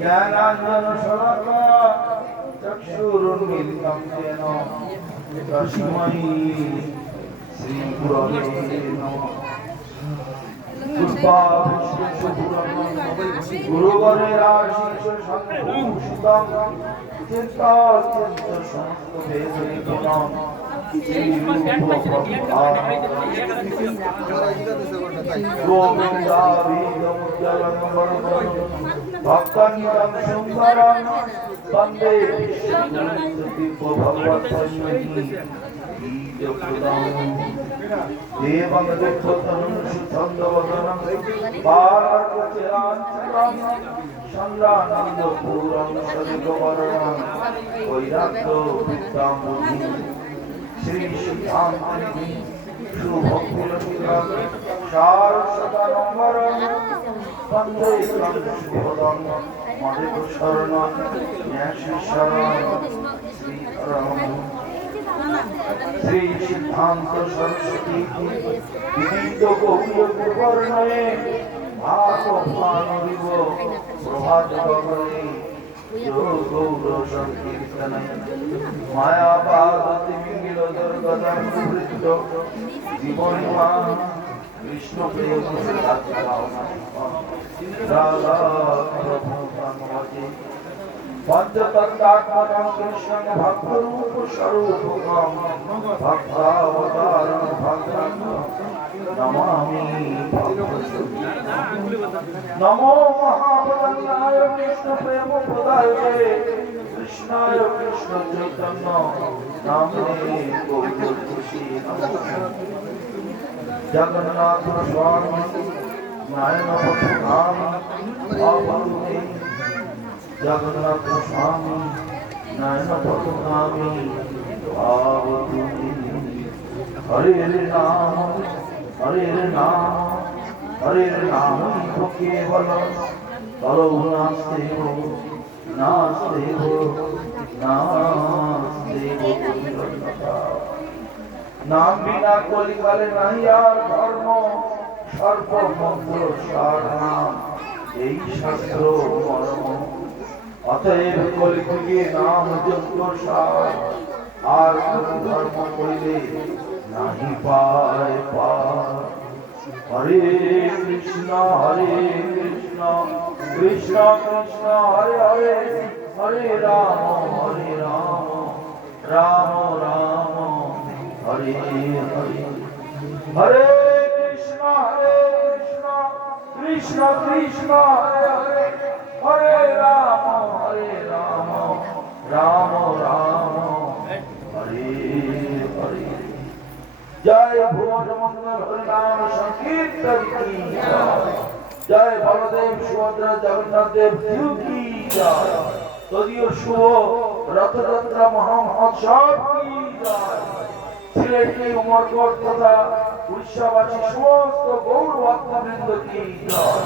জ্ঞানাঞ্জনশলাকা চক্ষুरुन्मीलितं येन तस्मै श्रीगुरवे नमः। गुरुवरेर आशीष संभूषितं चिन्ताचिन्तसंस्तवेदनिपुणं भक्तान्वितं सुन्दरं वन्दे देवं दुःखतनं सुछन्दवदनं पारकचिराञ्चलं चन्द्रानन्दपूरं सदिगवर्णं वैराग्यविद्यामुनिं श्रीसिद्धान्तिनि शुभकुलतिलकं शारदनम्बरं वन्दे शुभदं मधुशरणं न्यासशरणं श्रीकरम् श्री सिद्धांत सरस्वती विविध गौरवर्णये भागवानुरिव प्रभात बगले गौर संकीर्तनय मायावादति मिंगिलदर्गदं वृत्त जीवनिमा कृष्ण प्रेम राधा प्रभु भजे पंचतत्त्वात्मकं कृष्णं भक्तरूप स्वरूपं भक्तावतारं भक्तं नमामि। नमो महाप्रदाय कृष्ण प्रेम प्रदाय कृष्णाय कृष्ण चैतन्य नामने गौरवशी जगन्नाथ स्वामी नारायण पथनाम आभूते जगन्नाथ स्वामी नयन पथगामी आवतुनि हरे नाम हरे नाम हरे नाम केवलं करो नास्ते हो नाम बिना कलिकाले नहीं यार धर्म सर्वमंगल सार नाम यही शास्त्र मर्म अतएव कलियुगे नाम যজ্ঞ সার আর কোন ধর্ম কইলে নাহি পায় পার। হরে কৃষ্ণ কৃষ্ণ কৃষ্ণ হরে হরে হরে রাম রাম রাম হরে হরে। হরে কৃষ্ণ কৃষ্ণ কৃষ্ণ হরে হরে हरे राम राम राम हरे हरे। जय भुवन मंगल हरिनाम संकीर्तन की जय। जय बलदेव सुभद्रा जगन्नाथ देव जीव की जय। तदीय शुभ रथयात्रा महामहोत्सव की जय। सिलेटी उमरकोट तथा उड़ीसावासी समस्त गौर भक्तवृंद की जय।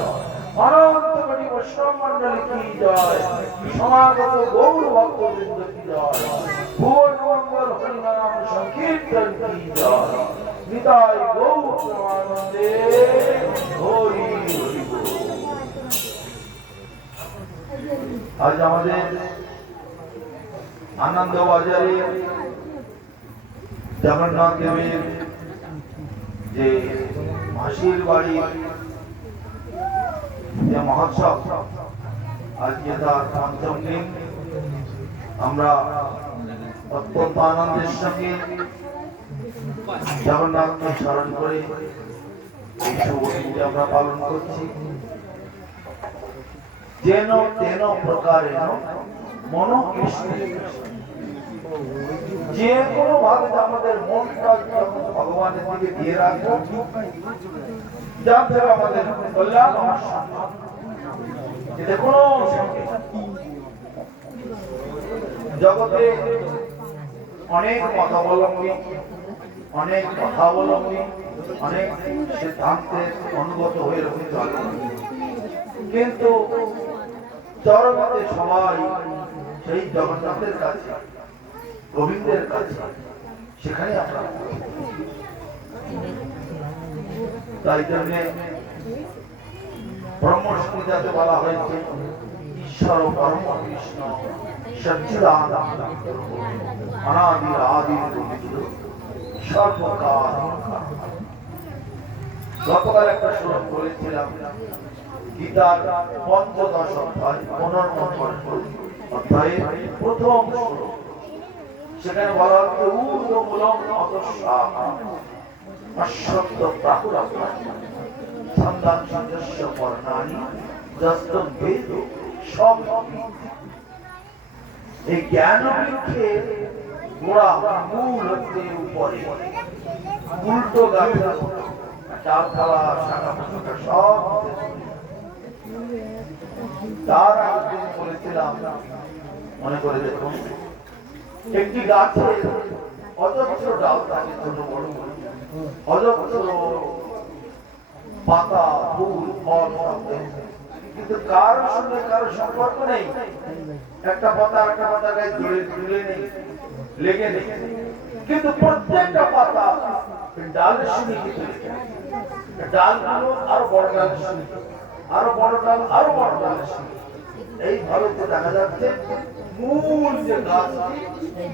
अनंत कोटि वैष्णव मंडली की जय। समागत गौर भक्तवृंद की जय। भुवन मंगल हरिनाम संकीर्तन की जय। निताय गौर प्रेमानंदे हरि हरि बोल। आज আমাদের আনন্দবাজারে জগন্নাথ দেবের যে মাসির বাড়ি যে মহোৎসব আজকে তার পঞ্চম দিন আমরা অত্যন্ত আনন্দের সঙ্গে জগন্নাথকে স্মরণ করে এই শুভ দিনটি আমরা পালন করছি। যেন তেন প্রকারেণ মন কৃষ্ণ যে কোনো ভাবে আমাদের মনটা ভগবানের দিকে দিয়ে রাখবো যাতে আমাদের কল্যাণ এতে কোনো জগতে অনেক মতাবলম্বী অনেক কথাবলম্বী অনেক সিদ্ধান্তের অনুগত হয়ে রয়েছে চলে, কিন্তু চরমতে সবাই সেই জগন্নাথের কাছে গোবিন্দের কাছে সেখানে আমরা তাই জন্য ব্রহ্মসংহিতাতে বলা হয়েছে ঈশ্বর পরম কৃষ্ণ সচ্চিদানন্দ অনাদির আদির গোবিন্দ সর্বকাল। গতকাল একটা শ্লোক বলেছিলাম গীতার পঞ্চদশ অধ্যায় 15 অধ্যায়ের প্রথম শ্লোক। সেখানে বলা হচ্ছে ঊর্ধ্বমূলং অধঃসাৎ অশ্বত্থ প্রাহুরাত্মা ছন্দাংশস্য পর্ণানি যস্তং বেদ সব। এই জ্ঞান বৃক্ষের গোড়া মূল হচ্ছে উপরে, উল্টো গাছের ডালপালা শাখা প্রশাখা সব। তার আগে বলেছিলাম, মনে করে দেখুন, একটি গাছের অজস্র ডাল থাকে, ছোট বড় অজস্র পাতা ফুল ফল সব, কিন্তু কারোর সঙ্গে কারোর সম্পর্ক নেই। একটা পাতা একটা পাতা গায়ে জুড়ে নেই, লেগে নেই, কিন্তু প্রত্যেকটা পাতা ডালের সঙ্গে কিছু ডালগুলো আরো বড় ডালের সঙ্গে, আরো বড় ডাল আরো বড় ডালের সঙ্গে। এইভাবে তো দেখা যাচ্ছে মূল যে গাছ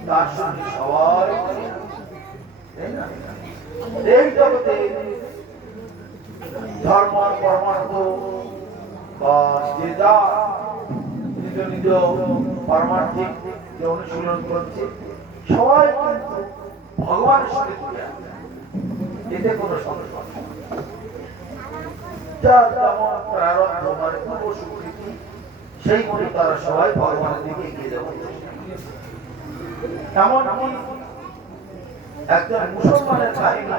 তার সঙ্গে সবাই। এই জগতে ধর্ম পরমার্থ বা যে যা নিজ নিজ পারমার্থিক যে অনুশীলন করছে সবাই কিন্তু ভগবানের সঙ্গে জুড়ে আছে, এতে কোনো সমস্যা নেই। যার যেমন প্রারব্ধ মানে পূর্ব স্বীকৃতি, সেই মনে তারা সবাই ভগবানের দিকে এগিয়ে যাবে। এমনকি একজন মুসলমানের কাহিনী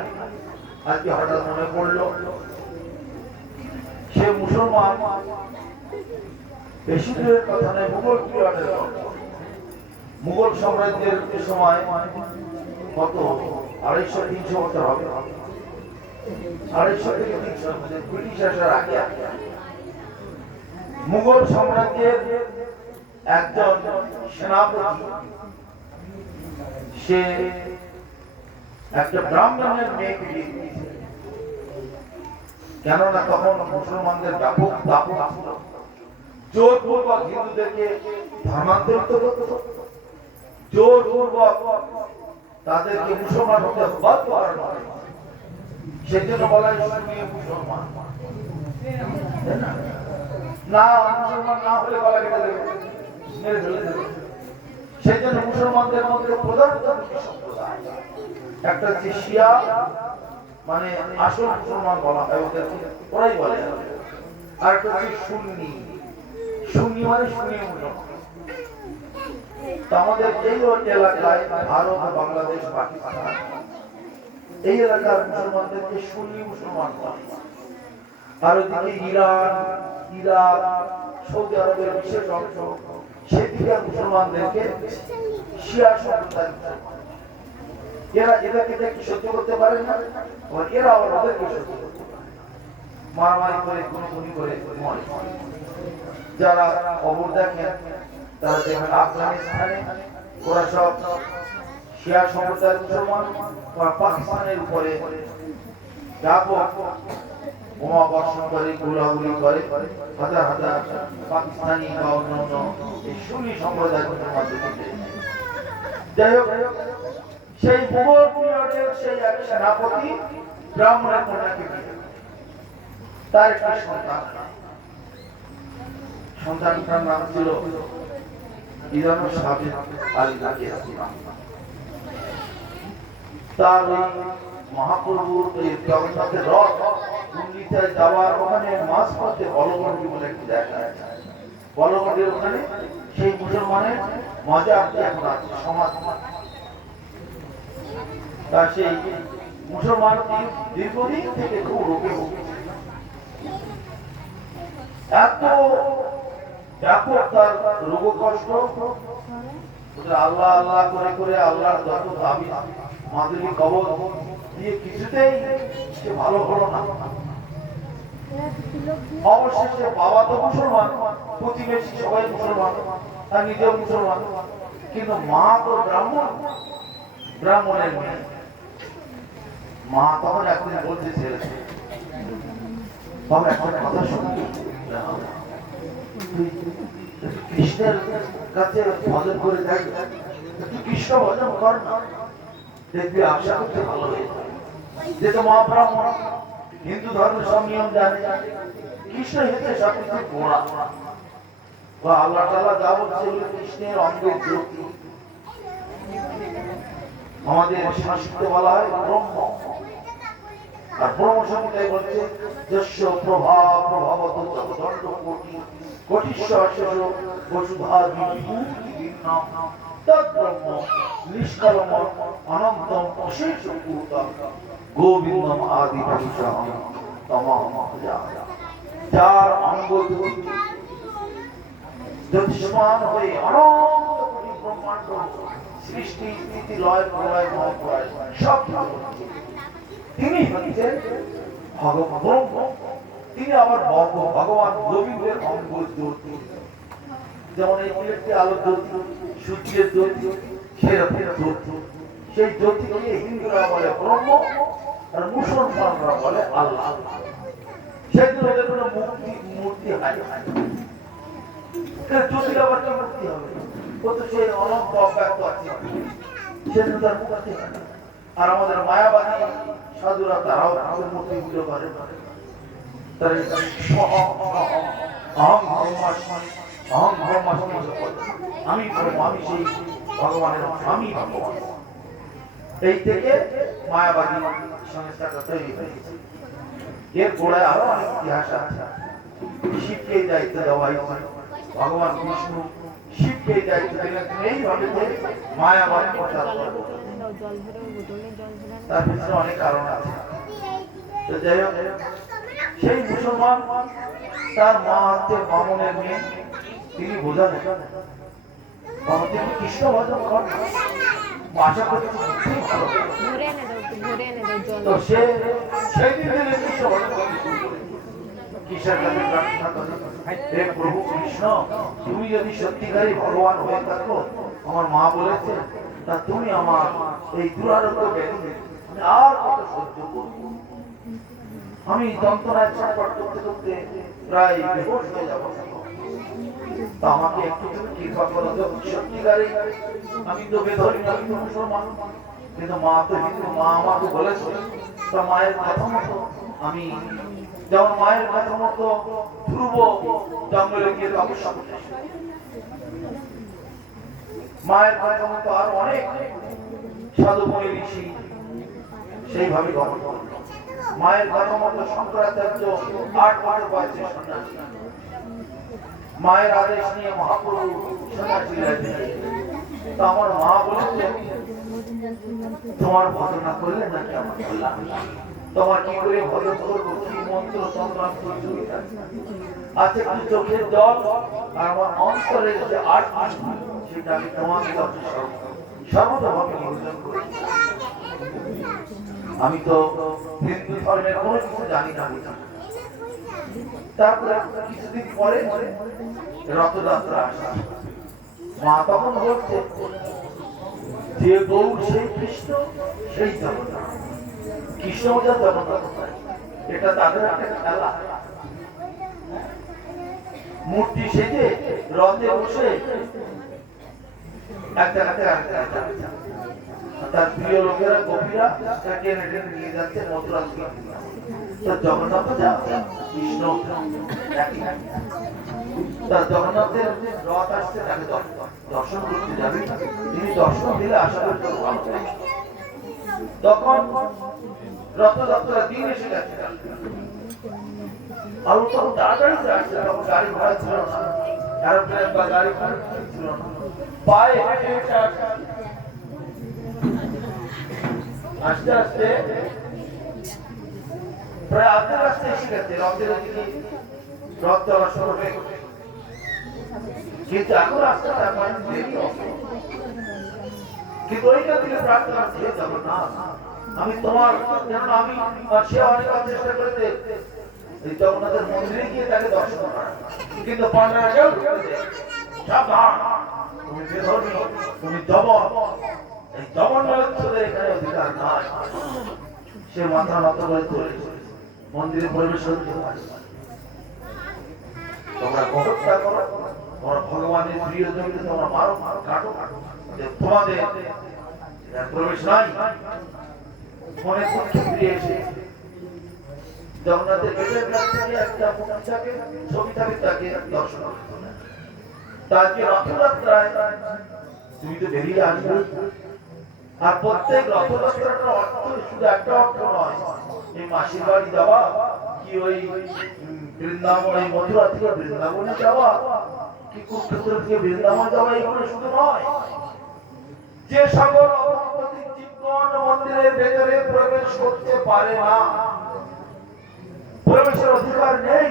আজকে হঠাৎ মনে পড়লো। সে মুসলমান, বেশি দূরের কথা নয়, মুঘল পিরিয়ডের মুঘল সাম্রাজ্যের সময় কত 250-300 বছর হবে, 250 থেকে 300 ব্রিটিশ আসার আগে মুঘল সাম্রাজ্যের একজন সেনাপতি, সে একটা ব্রাহ্মণের মেয়েকে বিয়ে দিয়েছে। কেননা তখন মুসলমানদের ব্যাপক দাপট ছিল, জোরপূর্বক হিন্দুদেরকে ধর্মান্তরিত করত, জোরপূর্বক তাদেরকে মুসলমান হতে বাধ্য করানো হয়। সেই জন্য বলা হয় সুন্নি মুসলমান, না মুসলমান না হলে গলা কেটে দেবে, মেরে ফেলে দেবে। সেই জন্য মুসলমানদের মধ্যে প্রধানত দুটি সম্প্রদায়, একটা হচ্ছে শিয়া, মানে আসল মুসলমান বলা হয় ওদেরকে, ওরাই বলে, আর একটা হচ্ছে সুন্নি। সুন্নি মানে সুন্নি মুসলমান। আমাদের এই এলাকায় ভারত, বাংলাদেশ, পাকিস্তান এই এলাকার মুসলমানদেরকে সুন্নি মুসলমান বলে। আর ওদিকে ইরান, ইরাক, সৌদি আরবের বিশেষ অংশ, সেদিকে মুসলমানদেরকে শিয়া সম্প্রদায় মুসলমান। এরা এদেরকে দেখতে সহ্য করতে পারে না, এরা আবার ওদেরকে সহ্য করতে পারে, মারামারি করে গুণগুনি করে মরে। যারা খবর দেখেন তারা দেখেন আফগানিস্তানে ওরা সব শিয়া সম্প্রদায়ের মুসলমান, পাকিস্তানের উপরে ব্যাপক বোমা বর্ষণ করে, গুলাগুলি করে, হাজার হাজার পাকিস্তানি বা অন্যান্য এই সুন্নি সম্প্রদায়ের মুসলমানদের। যাই হোক, সেই মুঘল পিরিয়ডের সেই এক সেনাপতি ব্রাহ্মণের কন্যাকে বিয়ে, তার একটি সন্তান, সন্তানটার নাম ছিল ইরানুল সাবিত আলী নাকিয়া। তার ওই মহাপ্রভুর জগন্নাথের রথ গুন্ডিচায় যাওয়ার ওখানে মাঝপথে বলগন্ডি বলে একটি জায়গা আছে, বলগন্ডির ওখানে সেই মুসলমানের মজা এখন আছে সমাধি। তা সেই মুসলমানটি দীর্ঘদিন থেকে খুব রোগে ভুগছে, এত ব্যাপক তার রোগ কষ্ট, আল্লাহ আল্লাহ করে করে আল্লাহর যত দাবি মাদুলি কবর দিয়ে কিছুতেই সে ভালো হলো না। অবশেষে বাবা তো মুসলমান, প্রতিবেশী সবাই মুসলমান, তার নিজেও মুসলমান, কিন্তু মা তো ব্রাহ্মণ, ব্রাহ্মণের মেয়ে। মা তখন একদিন বলতে ছেড়েছে, বাবা একটা কথা শুনবি? কৃষ্ণের কাছে ভজন করে দেখ, কৃষ্ণ ভজন কর না, দেখবি আশা করতে ভালো হয়ে যাবে। যেহেতু মহাব্রাহ্মণ হিন্দু ধর্মের সব নিয়ম জানে, কৃষ্ণ হচ্ছে সবকিছু গোড়া বা আল্লাহ তাআলা যা বলছে এগুলো কৃষ্ণের অঙ্গের জ্যোতি। আমাদের সংস্কৃতে বলা হয় ব্রহ্ম, আর ব্রহ্ম সংহিতায় বলছে যস্য প্রভা প্রভাবত দণ্ড কোটি কোটিশ্বর বসুধা বিভূতির্নাম তদ্ব্রহ্ম নিষ্কলম অনন্তম অশেষ পূতম গোবিন্দম আদি পুরুষম তমহং ভজামি। যার অঙ্গ জ্যোতিষ্মান হয়ে অনন্ত কোটি ব্রহ্মাণ্ড সৃষ্টি স্থিতি লয় প্রলয় ময় প্রলয় সব তিনি হচ্ছেন ভগবান ব্রহ্ম। তিনি আবার ভগবান গোবিন্দের অঙ্গ জ্যোতি। যেমন এই প্লেটটি আলো জ্যোতি, সূর্যের জ্যোতি, সেরকম জ্যোতি। সেই জ্যোতিকে হিন্দুরা বলে ব্রহ্ম আর মুসলমানরা বলে আল্লাহ। সেদিন ওদের কোনো মূর্তি হয় না। জ্যোতির আবার কি মূর্তি হবে? ও তো সেই অনন্ত অব্যক্ত আছে, সেদিন তার মূর্তি হয় না। আর আমাদের মায়াবাদী সাধুরা তারাও আমাদের মূর্তি পুজো করে। আমি সেই ভগবানের, আমি ভগবান। এই থেকে মায়াবাদী সংস্থাটা তৈরি হয়েছে। এর গোড়ায় আরো অনেক ইতিহাস আছে। শিবকে দায়িত্ব দেওয়া হয়েছে, ভগবান বিষ্ণু শিবকে দায়িত্ব দিলেন এইভাবে মায়াবাদী প্রচার করবো। তার পিছনে অনেক কারণ আছে। তো যাই হোক, সেই মুসলমান তার মা হচ্ছে বামনের মেয়ে, তিনি বোঝালেন কৃষ্ণ ভজন কর, আশা করছি ভালো। তো সে সেই দিন থেকে কৃষ্ণ ভজন করতে শুরু করে। কৃষ্ণের কাছে প্রার্থনা করে, হে প্রভু কৃষ্ণ, তুমি যদি সত্যিকারই ভগবান হয়ে থাকো, আমার মা বলেছে, তা তুমি আমার এই দুরারোগ্য ব্যাধি আর কত সহ্য করব? আমি যন্ত্রণায় ছটফট করতে করতে প্রায় বেহুশ হয়ে যাবো। তা আমাকে একটু কৃপা করো, সত্যিকারে আমি তো বেধরি, আমি তো মুসলমান, কিন্তু মা তো হিন্দু, মা আমাকে বলেছে, তা মায়ের কথা মতো আমি, যেমন মায়ের কথা মতো ধ্রুব জঙ্গলে গিয়ে তপস্যা করতে, মায়ের কথা মতো আর অনেক সাধু মুনি ঋষি সেইভাবে গঠন করল। মায়ের কথা মতো শঙ্করাচার্য 8 বছর বয়সে সন্ন্যাসী, মায়ের আদেশ নিয়ে মহাপ্রভু সন্ন্যাসী হয়েছে। তা আমার মা বলেছে, তোমার ভজন করলে নাকি আমার কল্যাণ, তোমার কি করে ভজন করবো, কি মন্ত্র তন্ত্র আছে, কি চোখের জল আর আমার অন্তরের যে আত্মা, সেটা আমি তোমাকে সর্বতভাবে নিবেদন করি। আমি তো হিন্দু ধর্মের কোনো কিছু জানি না। তারপরে কিছুদিন পরে রথযাত্রা আসা, মা তখন বলছে, যে গৌর সেই কৃষ্ণ, সেই জগন্নাথ, কৃষ্ণ যা জগন্নাথ, এটা তাদের একটা খেলা। মূর্তি সেজে রথে বসে এক জায়গাতে তার প্রিয় লোকেরা গোপীরা টেনে টেনে নিয়ে যাচ্ছে মথুরা থেকে। জগন্নাথ যা কৃষ্ণ তার জগন্নাথের রথ আসছে, তাকে দর্শন করতে যাবে, তিনি দর্শন দিলে আশা করতে ভালো। তখন রথযাত্রা দিন এসে গেছে, আর তখন তাড়াতাড়ি আসছে, তখন গাড়ি ভাড়া ছিল না, এরোপ্লেন বা গাড়ি ভাড়া ছিল না, পায়ে হেঁটে হেঁটে আস্তে আস্তে প্রায় আধা রাস্তা এসে গেছে। রথের দিকে রথ চলা শুরু হয়ে গেছে, কিন্তু এখন রাস্তাটা দেরি হবে। কিন্তু ওইটা থেকে প্রার্থনা ছেড়ে যাবো না, আমি তোমার যেন আমি সে অনেকবার চেষ্টা করেছে এই জগন্নাথের মন্দিরে গিয়ে তাকে দর্শন করা, কিন্তু পান্ডারা কেউ সাবধান, তুমি বেধর্মী, তুমি জবন, এই জবন এখানে অধিকার নাই। সে মাথা নত করে চলে মন্দিরে প্রবেশ করতে পারে। তোমরা হত্যা করো, তোমরা ভগবানের প্রিয় জনকে তোমরা মারো, কাটো, তোমাদের প্রবেশ নাই। মনে করতে ফিরে এসে জগন্নাথের গেটের কাছ থেকে একটা মূর্তি থাকে, ছবি থাকে, তাকে দর্শন করতে না। তাকে রথযাত্রায় তুমি তো বেরিয়ে আসবে, আর প্রত্যেক রথযাত্রাটার অর্থ শুধু একটা অর্থ নয়, এই মাসির বাড়ি যাওয়া, কি ওই বৃন্দাবন, এই মথুরা থেকে বৃন্দাবনে যাওয়া, কি কুরুক্ষেত্র থেকে বৃন্দাবন যাওয়া, এগুলো শুধু নয়। যে সকল অবনতিক জীবগণ মন্দিরের ভেতরে প্রবেশ করতে পারে না, প্রবেশের অধিকার নেই,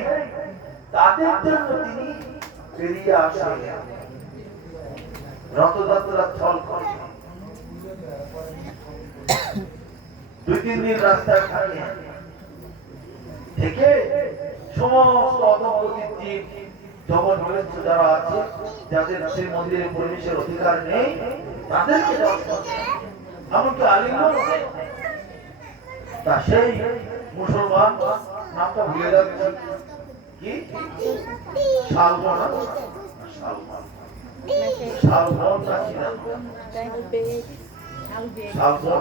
তাদের জন্য তিনি বেরিয়ে আসেন, রথযাত্রা চল করে 2-3 দিন রাস্তায় থাকে, থেকে সমস্ত অধঃপতিত জীব জগৎ বলেছে যারা আছে, যাদের সেই মন্দিরে প্রবেশের অধিকার নেই, তাদেরকে দর্শন, এমনকি আলিঙ্গন দেয়। তা সেই মুসলমান, নামটা ভুলে যাচ্ছে কি, শালবন, শালবন, শালবন নাকি না, শালবন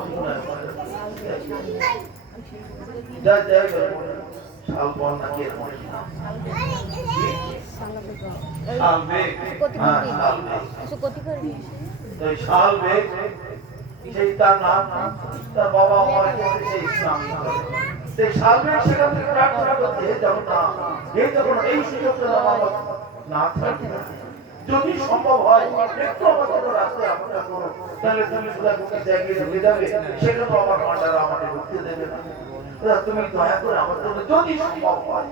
যা যাই শালবন নাকি এর মনে শালবেগ, হ্যাঁ শালবেগ, শালবেগ সেই তার নাম, তার বাবা মারা গেছে সেই ইসলাম। সেই শালবেগ সেখান থেকে প্রার্থনা করছে, যখন এই যখন এই সুযোগটা আমার না থাকে, যদি সম্ভব হয় একটু আমাদের রাস্তায় আপনারা করো, তাহলে তুমি সুদা কোন জায়গায় ঢুকে যাবে, সেটা তো আমার ভান্ডারা আমাকে ঢুকতে দেবে না। তুমি দয়া করে আমার জন্য যদি সম্ভব হয়,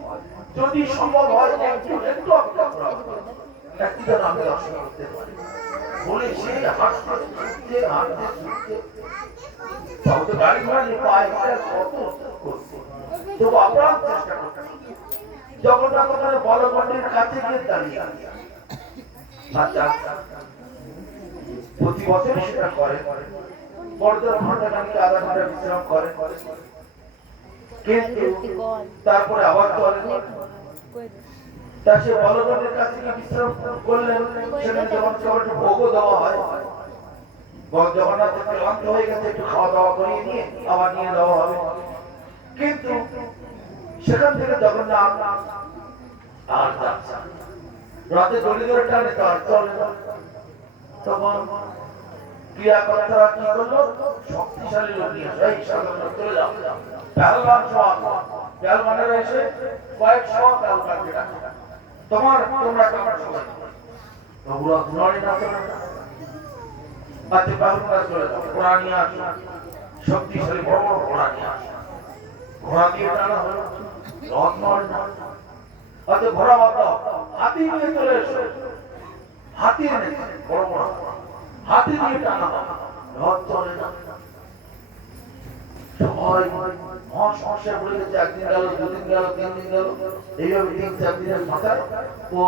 যদি সম্ভব হয় একটু একটু আপনারা একটু যেন আমি দর্শন করতে পারি বলে সে হাঁটতে ছুটতে হাঁটতে ছুটতে সবতে গাড়ি ঘোড়া নিয়ে পায়ে কত করছে, তবু আপ্রাণ চেষ্টা করছে। জগন্নাথ ওখানে বলগণ্ডের কাছে গিয়ে দাঁড়িয়ে প্রতি বছরই সেটা করে, বড়দের ঘন্টা খানিক আধা ঘন্টা বিশ্রাম করে, কিন্তু তারপরে আবার চলে। তা সে বলগণ্ডের কাছে গিয়ে বিশ্রাম করলেন, সেখানে যখন একটু ভোগও দেওয়া হয়, জগন্নাথ ক্লান্ত হয়ে গেছে, একটু খাওয়া দাওয়া করিয়ে নিয়ে আবার নিয়ে দেওয়া হবে। কিন্তু সেখান থেকে জগন্নাথ আর যাচ্ছে রাতে দড়ি ধরে টানে, তার চলে না। তখন ক্রিয়াকর্তারা কি করলো, শক্তিশালী লোক নিয়ে এই সাধারণ চলে যাও, পেহলবান সব পেহলবানেরা এসে কয়েকশো পেহলবানকে ডাকে, তোমরা সবাই তোমরা ঘুরানি না চলে না, আচ্ছা পেহলবানরা চলে যাও, ঘোড়া নিয়ে আসো, শক্তিশালী বড় বড় ঘোড়া নিয়ে আসো, ঘোড়া দিয়ে টানা হলো, রথ নড়ে না। আচ্ছা ঘোড়া বাদ দাও, হাতি নিয়ে চলে এসো, হাতি এনে বড় বড় হাতি নিয়ে টানা রথ চলে না। সবাই মহাসমস্যা পড়ে গেছে, একদিন গেল, 2 দিন গেল, 3 দিন গেল, এইভাবে 3-4 দিনের মাথায় ও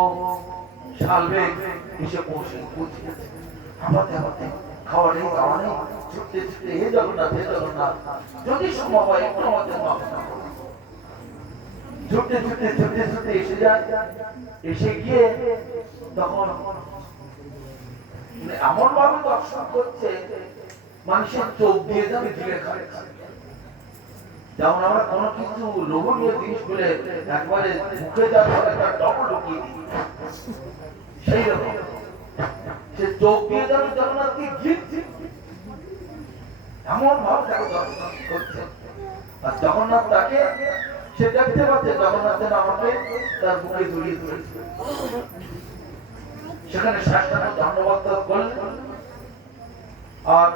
শালবেগ এসে পৌঁছে আমাদের খাওয়া নেই, খাওয়া নেই, ছুটতে ছুটতে হে জগন্নাথ, হে জগন্নাথ, যদি সম্ভব হয় একটু আমাদের মাফনা করুন। ছুটতে ছুটতে ছুটতে ছুটতে এসে যায়, এসে গিয়ে তখন এমন ভাবে দর্শন করছে, মানুষের চোখ দিয়ে যাবে গিলে খায়। যেমন আমরা কোনো কিছু লোভনীয় জিনিস বলে একবারে মুখে যাবে তার ডবল ঢুকিয়ে দিই, সেই রকম সে চোখ দিয়ে যাবে জগন্নাথকে ঘিরছে, এমন ভাবে তাকে দর্শন করছে। আর জগন্নাথ তাকে সে দেখতে পাচ্ছে, জগন্নাথের আমাকে তার মুখে জড়িয়ে ধরেছে, সেখানে সাষ্টাঙ্গ ধন্যবাদ করলেন। আর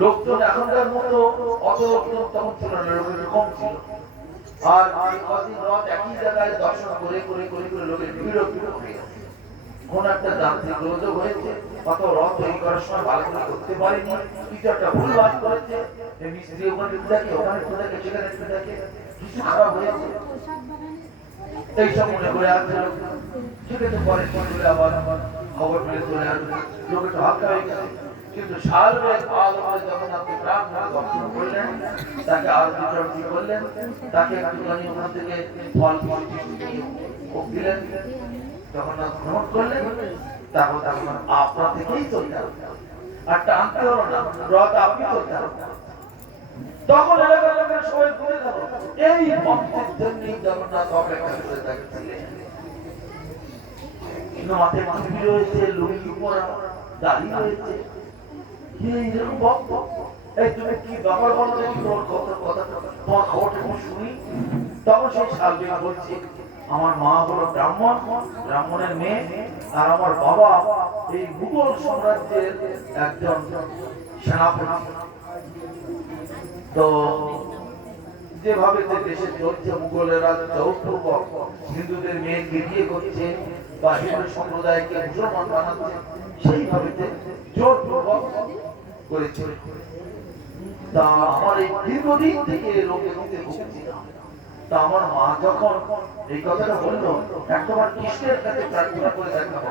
লোকজন এখনকার মতো অত লোকজন তখন ছিল না, লোকের কম ছিল। আর কদিন রথ একই জায়গায় দর্শন করে করে করে করে লোকের বিরক্ত হয়ে গেছে। কোন একটা যান্ত্রিক গোলযোগ হয়েছে, অত রথ তৈরি করার সময় ভালো করে করতে পারেনি, কিছু একটা ভুলভাল করেছে, মিস্ত্রি ওখানে থাকে, ওখানে থাকে, সেখানে থাকে, কিছু খারাপ হয়েছে, এইসব মনে করে আসছে লোক। ঠিক আছে, পরে আবার খবর পেলে চলে আসবে, লোক একটু হালকা হয়ে গেছে, কিন্তু সালবে আলোকে যখন আপনি প্রার্থনা দর্শন করলেন, তাকে আরতি টারতি করলেন, তাকে একটুখানি ওখান থেকে ফল দিলেন, জগন্নাথ গ্রহণ করলেন, তখন আপনার থেকেই চলতে হবে, আর টানতে হলো না, রথ আপনি চলতে হবে। তখন এলাকার লোকের সবাই ঘুরে গেল, এই ভক্তের জন্যই জগন্নাথ অপেক্ষা করে থাকছিলেন। কিন্তু মাথায় টুপি রয়েছে, লুঙ্গি পরা, দাড়ি রয়েছে, এইরকম ভক্ত। এই তুমি কি ব্যাপার বলো দেখি, তোর কথা তোমার খবরটা খুব শুনি। তখন সেই শালবেগ বলছে, আমার মা হলো ব্রাহ্মণ, ব্রাহ্মণের মেয়ে, আর আমার বাবা এই মুঘল সাম্রাজ্যের একজন সেনাপতি। তো যেভাবে দেশে চলছে, মুঘলেরা জোরপূর্বক হিন্দুদের মেয়েকে বিয়ে করছে বা হিন্দু সম্প্রদায়কে মুসলমান বানাচ্ছে, সেইভাবে জোরপূর্বক করেছে। তা আমার এই দীর্ঘদিন থেকে রোগে রোগে ভুগছিলাম। তা আমার মা যখন এই কথাটা বললো, একবার কৃষ্ণের কাছে প্রার্থনা করে দেখাবো,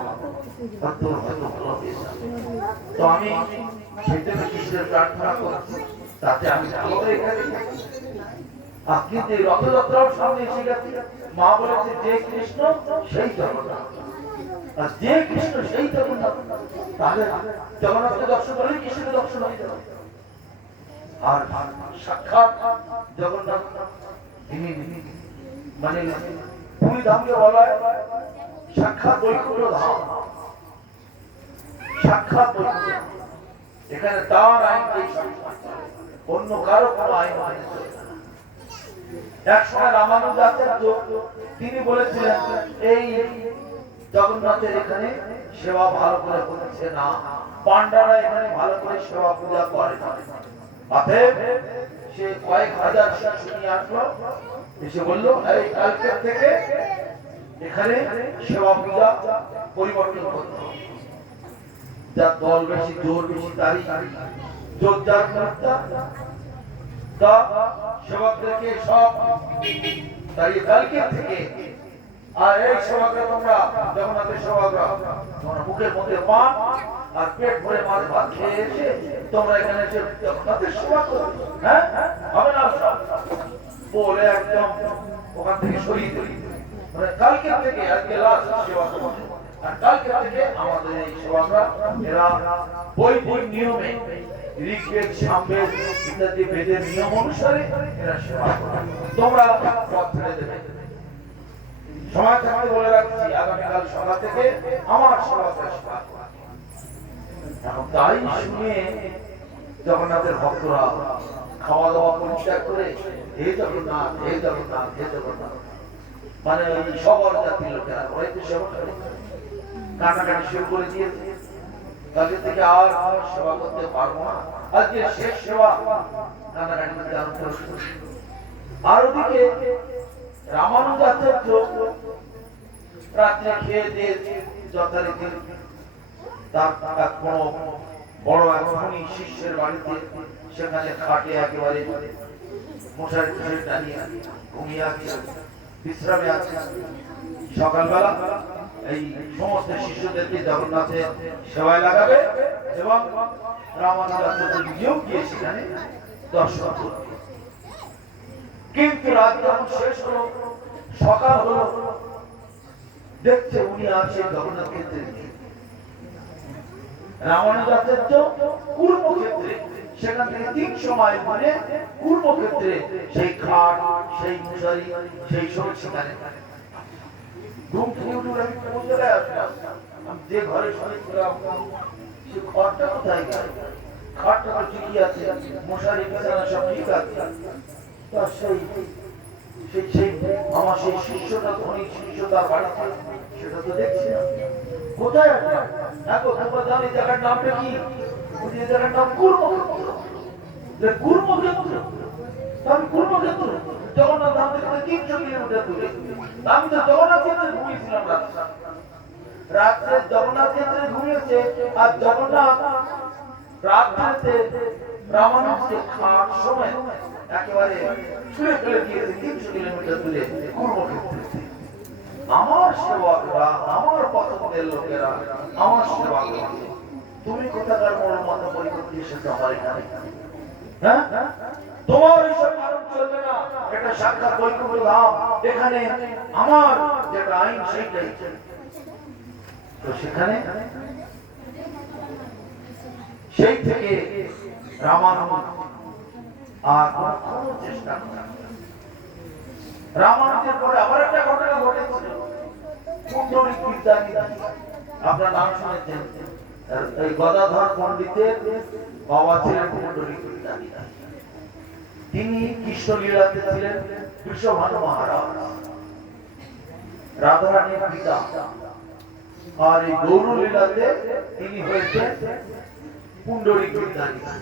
তোর হয়তো ভালো হয়ে যাবে। তো আমি সেই জন্য কৃষ্ণের প্রার্থনা করছি, তাতে আমি ভালো হয়ে গেছি। কিন্তু এই রথযাত্রার সামনে এসে গেছে, মা বলেছে যে কৃষ্ণ সেই জগন্নাথ, আর যে কৃষ্ণ সেই জগন্নাথ। তাহলে জগন্নাথকে দর্শন করলে কৃষ্ণকে দর্শন হয়ে যাবে। আর সাক্ষাৎ জগন্নাথ মানে পুরী ধামকে বলা হয় সাক্ষাৎ বৈকুণ্ঠ ধাম, সাক্ষাৎ বৈকুণ্ঠ। এখানে তার আইন, অন্য কারো কোনো আইন মানে চলে না। একসময় রামানুজাচার্য তিনি বলেছিলেন, এই জগন্নাথের এখানে সেবা ভালো করে হচ্ছে না, পান্ডারা এখানে ভালো করে সেবা পূজা করে না। অতএব সে কয়েক হাজার শিষ্য নিয়ে আসলো, এসে বলল, এই কালকের থেকে এখানে সেবা পূজা পরিবর্তন করতে হবে। যার দল বেশি, জোর বেশি, তারই জোর যার কর্তা, তা সেবকদেরকে সব তাই কালকের থেকে। আর এই সেবাকে তোমরা জগন্নাথের সেবাকরা তোমরা মুখের মধ্যে পান আর পেট ভরে মাছ ভাত খেয়ে এসে তোমরা এখানে এসে জগন্নাথের সেবা করো। হ্যাঁ, হবে না বলে একদম ওখান থেকে সরিয়ে দিই। মানে কালকের থেকে আজকে লাস্ট সেবা করবো, আর কালকে থেকে আমাদের এই সেবাকরা এরা বৈদিক নিয়মে, ঋগ্বেদ, সামবেদ ইত্যাদি বেদের নিয়ম অনুসারে এরা সেবা করে। তোমরা পথ ছেড়ে দেবে। সময় থাকতে বলে রাখছি, আগামীকাল সকাল থেকে আমার সেবা সেবা। এখন তাই শুনে জগন্নাথের ভক্তরা খাওয়া দাওয়া পরিত্যাগ করে হে জগন্নাথ, হে জগন্নাথ, হে জগন্নাথ, মানে ওই সবার জাতির লোকেরা ওরাই তো সেবা করে, কাটাকাটি শুরু করে দিয়েছে। কালকে থেকে আর সেবা করতে পারবো না, আজকে শেষ সেবা, কাটাকাটি করতে আরম্ভ করে। আর ওদিকে রামানুজাচার্য রাত্রে খেয়ে দিয়ে যথারীতি তার কোনো বড় এখনই শিষ্যের বাড়িতে, সেখানে খাটে একেবারে মশারি টুসে টানিয়ে ঘুমিয়ে আছে, বিশ্রামে আছে। সকালবেলা এই সমস্ত শিষ্যদেরকে জগন্নাথের সেবায় লাগাবে এবং রামানুজাচার্য নিজেও গিয়ে সেখানে দর্শন করবে। কিন্তু রাত যখন শেষ হলো, সকাল হলো, দেখছে উনি আর সেই জগন্নাথ ক্ষেত্রে নেই। রামানুজাচার্য কূর্মক্ষেত্রে, সেখান থেকে 300 মাইল দূরে কূর্মক্ষেত্রে সেই খাট, সেই মশারি, সেই সব সেখানে। ঘুম থেকে উঠে আমি কোন জায়গায় আসলাম, আমি যে ঘরে শুয়েছিলাম সে ঘরটা কোথায় গেল? খাটটা তো ঠিকই আছে, মশারি বিছানা সব ঠিক আছে, আমার সেই শিষ্যটা, ধনী শিষ্য তার বাড়িতে, সেটা তো দেখছি না। কোথায় আসলাম? দেখো তোমরা জানি জায়গার নামটা কি? এই জায়গার নাম কূর্মক্ষেত্র। কূর্মক্ষেত্র, আমি কূর্মক্ষেত্র জগন্নাথ ধাম থেকে 300 কিলোমিটার দূরে। আমি তো জগন্নাথ ক্ষেত্রে ঘুমিয়েছিলাম রাত্রে জগন্নাথ ক্ষেত্রে ঘুমিয়েছে। আর জগন্নাথ রাত্রিতে রামানুজকে খাওয়ার সময় একেবারে ছুঁড়ে ফেলে দিয়েছে 300 কিলোমিটার দূরে কূর্মক্ষেত্রে। আমার সেবকরা, আমার পছন্দের লোকেরা আমার সেবা করছে, তুমি কোথাকার বড় মাথা পরিবর্তন এসেছো আমার এখানে? হ্যাঁ, তোমার এইসব কারণ চলবে না। এটা সাক্ষাৎ বৈকুণ্ঠ ধাম, এখানে আমার যেটা আইন সেইটাই। তো সেখানে সেই থেকে রামানুজ আর কোনো চেষ্টা করে। রামানুজের পরে আবার একটা ঘটনা ঘটেছিল। পুণ্ডরিক বিদ্যানিধি, আপনার নাম শুনেছেন, এই গদাধর পণ্ডিতের বাবা ছিলেন পুণ্ডরিক বিদ্যানিধি। তিনি কৃষ্ণলীলাতে ছিলেন বৃষভানু মহারাজ, রাধারানীর পিতা। আর এই গৌরলীলাতে তিনি হয়েছেন পুণ্ডরিক বিদ্যানিধি,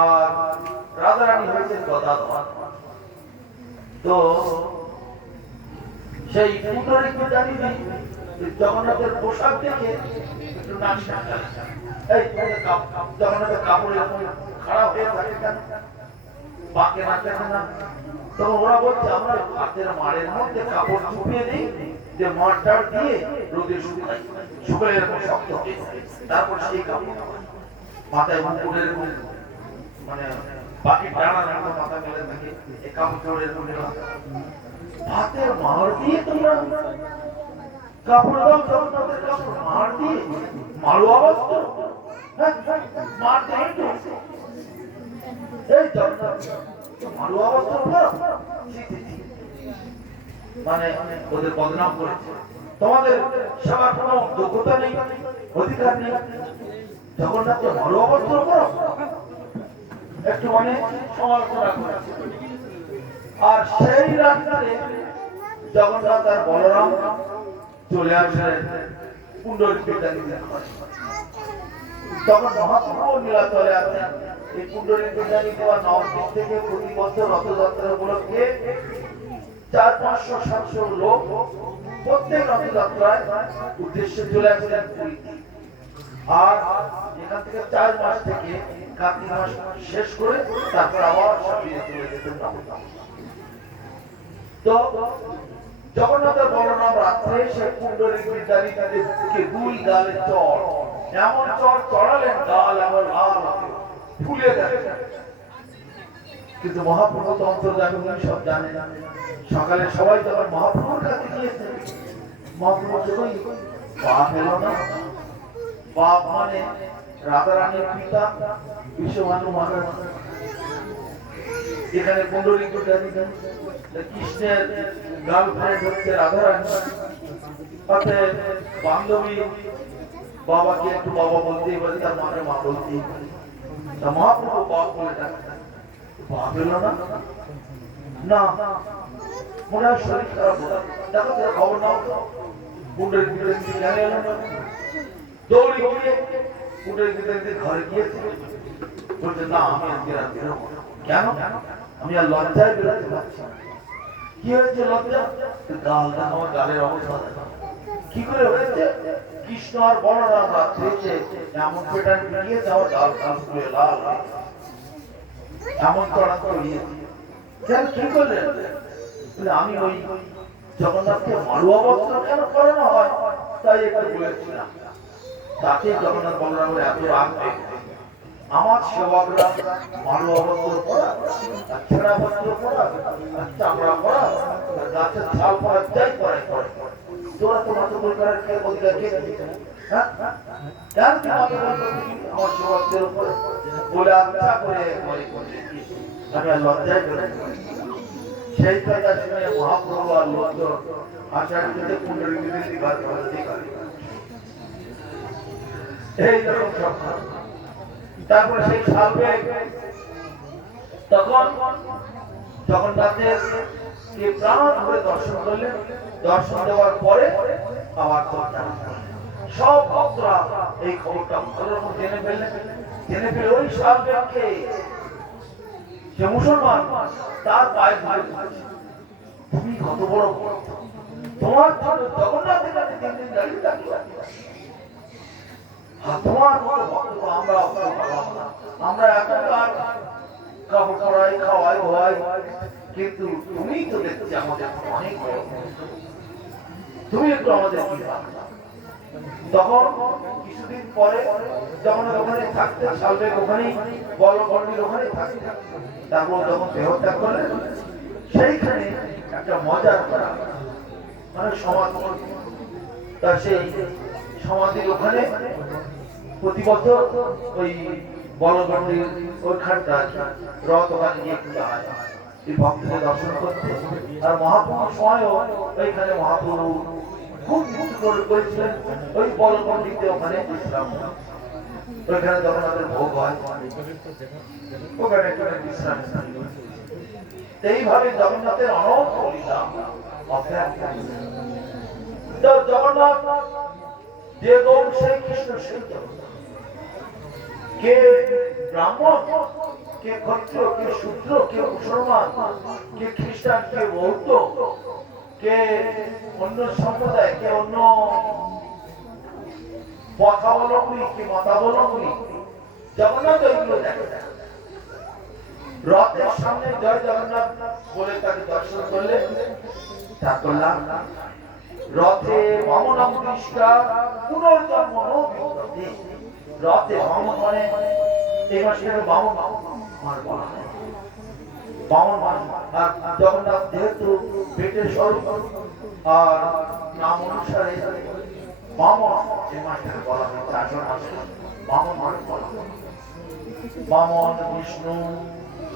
আর রাধারানী হয়েছেন গদাধর। তো সেই পুণ্ডরিক বিদ্যানিধি জগন্নাথের পোশাক দেখে একটু নাচ এই জগন্নাথের কাপড়ে খারাপ হয়ে থাকে কেন, বাঁকে না কেন না? তখন ওরা বলছে আমরা হাতের মাড়ের মধ্যে কাপড় চুপিয়ে দিই, যে মাড়টার দিয়ে রোদে শুকাই, শুকালে এরকম শক্ত হয়, তারপর সেই কাপড় মাথায় মুকুটের মানে বাকি ডানার মতো মাথা মেলে থাকে, এই কাপড় চোরের হাতের মাড় দিয়ে তোমরা কাপড় দাও, জগন্নাথের কাপড় মাড় দিয়ে মারু আওয়াজ তো, মার দেয় তো এই জগন্নাথ মারু আওয়াজ তো মানে ওদের বদনাম করেছে। তোমাদের সেবার কোনো যোগ্যতা নেই, অধিকার নেই, জগন্নাথকে মারু আওয়াজ তো করো, একটু মানে সমালোচনা করেছে। আর সেই রাত্রে জগন্নাথ আর বলরাম চলে আসলেন পুণ্ডরিক বিদ্যানিধির ঘরে। তখন মহাপ্রভু নীলাচলে আছেন। এই পুণ্ডরিক বিদ্যানিধি নবদ্বীপ থেকে প্রতি বছর রথযাত্রা উপলক্ষে 400-500-700 লোক প্রত্যেক রথযাত্রায় উদ্দেশ্যে চলে আসলেন পুরীতে। আর এখান থেকে 4 মাস থেকে কার্তিক মাস শেষ করে তারপর আবার ফিরে চলে যেতেন নবদ্বীপ। তো জগন্নাথের বলরাম রাত্রে সে পুণ্ডরিক বিদ্যানিধিকে 2 গালে চড়, এমন চড় চড়ালেন গাল আমার লাল ফুলে গেছে। কিন্তু মহাপ্রভু তো অন্তর্যামী, সব জানে। সকালে সবাই যখন মহাপ্রভুর কাছে গিয়েছে, মহাপ্রভু সবাই বাপ এলো না। বাপ মানে রাধারানীর পিতা বৃষভানু মহারাজ। এখানে পুণ্ডরিক বিদ্যানিধি, কৃষ্ণের গার্লফ্রেন্ড হচ্ছে রাধারানী, তাতে বান্ধবী বাবাকে একটু বাবা বলতেই পারে, তার মানে মা বলতেই পারে। তা মহাপ্রভু বাপ বলে ডাকতেন, বাপ এলো না, না মনে হয় শরীর খারাপ হলো, দেখো তো খবর নাও তো পুণ্ডরিক বিদ্যানিধি কেন এলো না। দৌড়ে গিয়ে পুণ্ডরিক বিদ্যানিধির ঘরে গিয়েছে, বলছে না আমি আজকে রাত বেরোবো। কেন? আমি আর লজ্জায় বেরোতে পারছি না। কি হয়েছে লজ্জা? গাল দেখো, আমার গালের অবস্থা দেখো কি করে হয়েছে। কৃষ্ণ আর বলরাম রাত্রে এমন পেটান গিয়েছে, আমার গাল গাল ফুলে লাল এমন চড়া করিয়েছে। কেন কি করলেন? আমি ওই জগন্নাথকে মারুয়া বস্ত্র কেন করানো হয় তাই একটু বলেছিলাম। তাকে জগন্নাথ বলরামের এত রাগ পেয়েছে। আমার সেবকরা মারুয়া বস্ত্র পরা, ছেঁড়া বস্ত্র পরা, চামড়া পরা, গাছের ছাল পরা, যাই পরে পরে তোরা তো মাত্র করার কে অধিকার কে দিচ্ছে? হ্যাঁ, কেন তুমি আমাকে বলছো আমার সেবকদের উপরে বলে আচ্ছা করে আমি আর লজ্জায় করে। সেই কথা শুনে মহাপ্রভু আর লোকজন আচার্যকে পুণ্ডরিক বিদ্যানিধি ঘর এইরকম সব। তারপরে সেই সালবে তখন জগন্নাথের প্রাণ ভরে দর্শন করলেন। দর্শন দেওয়ার পরে আবার সব ভক্তরা এই খবরটা ভালো রকম জেনে ফেললেন। জেনে ফেলে ওই সালবেকে যে মুসলমান তার পায়ে ধরে তুমি কত বড় তোমার জগন্নাথের কাছে 3 দিন দাঁড়িয়ে থাকবে, তোমার মতো ভক্ত আমরা এতকাল কাপড় পরাই, খাওয়াই, ধোয়াই, কিন্তু তুমি তো দেখছি আমাদের অনেক বড়, তুমি একটু আমাদের কি তখন কিছুদিন পরে যখন ওখানে থাকতে সালবেগ ওখানেই বলগণ্ডির ওখানেই থাকতে, তারপর যখন দেহত্যাগ করলেন সেইখানে একটা মজার করা মানে সমাধি, তার সেই সমাধির ওখানে প্রতি বছর ওই বলগণ্ডির ওইখানটা রথ ওখানে গিয়ে পূজা হয় এই ভক্তদের দর্শন করতে। আর মহাপ্রভুর সময়ও ওইখানে মহাপ্রভু খুব মুক্তি করেছিলেন ওই বলগণ্ডিতে ওখানে বিশ্রাম, ওইখানে জগন্নাথের ভোগ হয় ওখানে একটা বিশ্রাম। এইভাবে জগন্নাথের অনন্ত লীলা জগন্নাথ যে গৌর সেই কৃষ্ণ সেই জগন্নাথ, কে ব্রাহ্মণ কে ক্ষত্রিয় কে শূদ্র কে মুসলমান কে খ্রিস্টান কে বৌদ্ধ কে অন্য সম্প্রদায় কে অন্য পথাবলম্বী কে মতাবলম্বী, জগন্নাথ ওইগুলো দেখে। রথের সামনে জয় জগন্নাথ বলে তাকে দর্শন করলে তারপর লাভ রথে বামনম দৃষ্টা পুনর্জন্ম নবিদ্যতে। রথে বামন মানে এই মাসে বামন মানে বলা হয় বামন মানে। আর জগন্নাথ যেহেতু পেটের স্বরূপ আর নাম অনুসারে বামন এই মাসটাকে বলা হয়, আসন আসে বামন মানে বলা হয়। বামন বিষ্ণু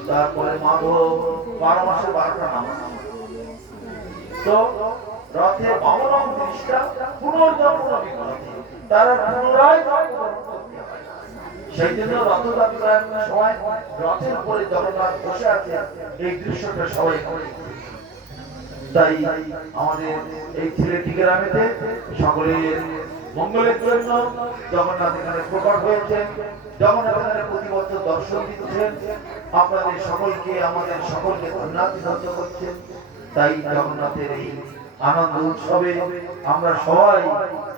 তারপরে মাধব 12 মাসে 12টা নাম। তো রথে বামনম দৃষ্টা পুনর্জন্ম নবিদ্যতে, তারা পুনরায় সেই জন্য রথযাত্রার সময় রথের উপরে জগন্নাথ বসে আছে এই দৃশ্যটা সবাই। তাই আমাদের এই ছেলেটি গ্রামেতে সকলের মঙ্গলের জন্য জগন্নাথ এখানে প্রকট হয়েছেন, জগন্নাথ এখানে প্রতি বছর দর্শন দিচ্ছেন, আপনাদের সকলকে আমাদের সকলকে ধন্যবাদ করছেন। তাই জগন্নাথের এই আনন্দ উৎসবে আমরা সবাই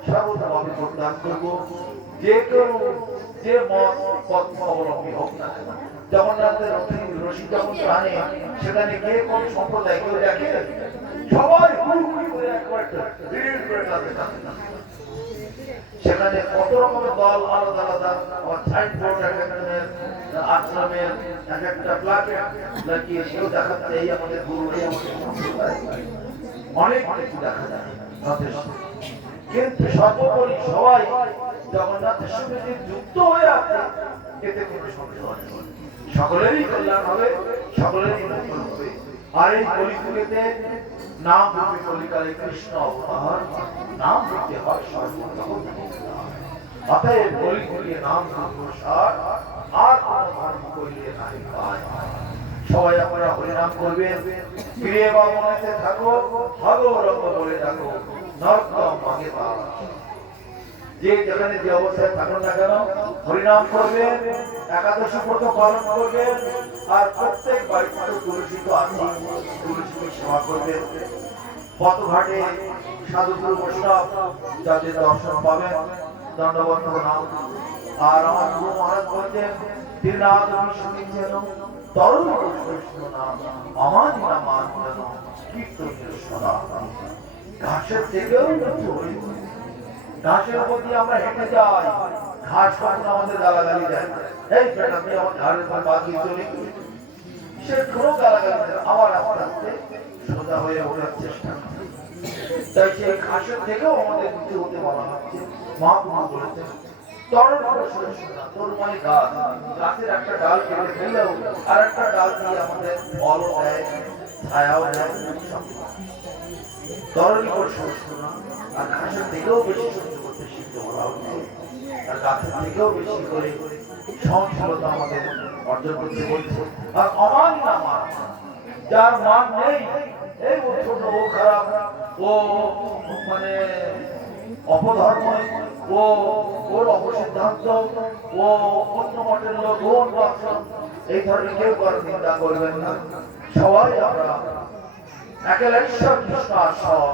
সর্বভাবে যোগদান করব, যে কেউ যে মত পথ অবলম্বী হোক না কেন। জগন্নাথের রশি যখন টানে সেখানে কে কোন সম্প্রদায় কেউ দেখে, সবাই সেখানে কত রকমের দল আলাদা আলাদা আশ্রমের এক একটা প্লাকেট লাগিয়ে সেও দেখাচ্ছে এই আমাদের গুরু এই আমাদের সম্প্রদায়, অনেক কিছু দেখা যায়। কিন্তু সর্বোপরি সবাই জগন্নাথের সঙ্গে যে যুক্ত হয়ে আছে এতে কোনো সন্দেহ নেই, সকলেরই কল্যাণ হবে, সকলেরই মঙ্গল হবে। আর এই কলিযুগেতে নাম রূপে কলিকালে কৃষ্ণ অবতার, নাম রূপে হয় সর্বতম। অতএব কলিযুগে নাম প্রসার আর কোন ধর্ম করিলে নাই পায়। সবাই আপনারা হরিনাম করবেন, প্রিয় বা মনেতে থাকো, ভাগো রঙ্গ বলে থাকো, নরকম ভাগে পাও। যে যেখানে যে অবস্থায় থাকুন না কেন হরিনাম করবেন, একাদশী ব্রত পালন করবেন, আর প্রত্যেক বাড়িতে তুলসী তো আছে, তুলসীকে সেবা করবেন। পথঘাটে সাধুগুরু বৈষ্ণব যাদের দর্শন পাবেন দণ্ডবন্ধ নাম। আর আমার গুরু মহারাজ বলছেন ত্রিনাথ বিষ্ণু যেন তরুণ বৈষ্ণব নাম আমার নাম যেন কীর্তনের সদা। ঘাসের থেকেও ঘাসের উপর দিয়ে আমরা হেঁটে যাই, ঘাস কখন আমাদের গালাগালি দেয়, এই বেটা আমি আমার ঘাড়ের পর বাগিয়ে চলে সে কোনো গালাগালি দেয়, আবার আস্তে আস্তে সোজা হয়ে ওঠার চেষ্টা করে। তাই সেই ঘাসের থেকেও আমাদের কিছু হতে বলা হচ্ছে। মহাপ্রভু বলেছেন তরুণ তোর মানে গাছ, গাছের একটা ডাল কেটে ফেললেও আর একটা ডাল দিয়ে আমাদের ফলও দেয়, ছায়াও দেয়। তরুণী করে সহ্য না, আর ঘাসের থেকেও বেশি সহ্য করতে শিখতে বলা হচ্ছে, আর গাছের থেকেও বেশি করে সহনশীলতা আমাদের অর্জন করতে বলছে। আর অমান না মান, যার মান নেই, এই ছোট ও খারাপ ও মানে অপধর্ম ও ওর অপসিদ্ধান্ত ও অন্য মঠের লোক ওর দর্শন, এই ধরনের কেউ কারো নিন্দা করবেন না। সবাই আমরা একেবারে ঈশ্বর কৃষ্ণ আসর,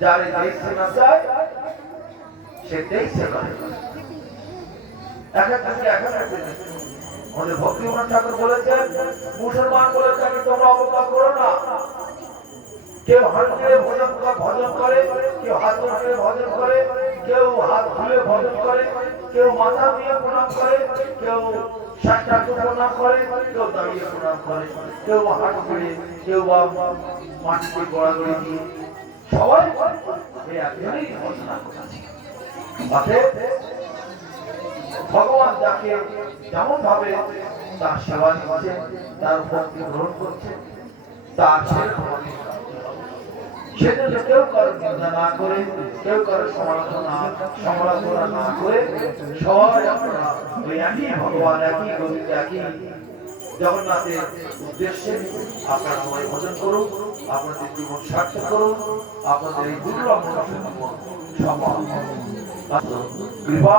যার এই সেবা চায় সে দেই সেবা। আমাদের ভক্তিমোহন ঠাকুর বলেছেন মুসলমান বলে তাকে তোমরা অবজ্ঞা করো না, কেউ হাত ধরে ভজন করে, কেউ হাত ধরে ভজন করে, কেউ হাত ধুয়ে ভজন করে, কেউ মাথা দিয়ে প্রণাম করে, কেউ সাষ্টাঙ্গ প্রণাম করে, কেউ দাঁড়িয়ে প্রণাম করে, কেউ হাত ধরে, কেউ বা মাটিতে গড়াগড়ি দিয়ে, সবাই এই একজনেই ঘোষণা করেছে। অতএব ভগবান যাকে যেমন ভাবে তার সেবা দিচ্ছে, তার ভক্তি গ্রহণ করছে, তার সেজন্য কেউ কারো নিন্দা না করে, কেউ কারো সমালোচনা না করে সবাই আপনারা ওই একই ভগবান, একই গোবিন্দ, একই জগন্নাথের উদ্দেশ্যে আপনারা সবাই ভজন করুন, আপনাদের জীবন সার্থক করুন, আপনাদের এই দুর্লভ সম্মান কৃপা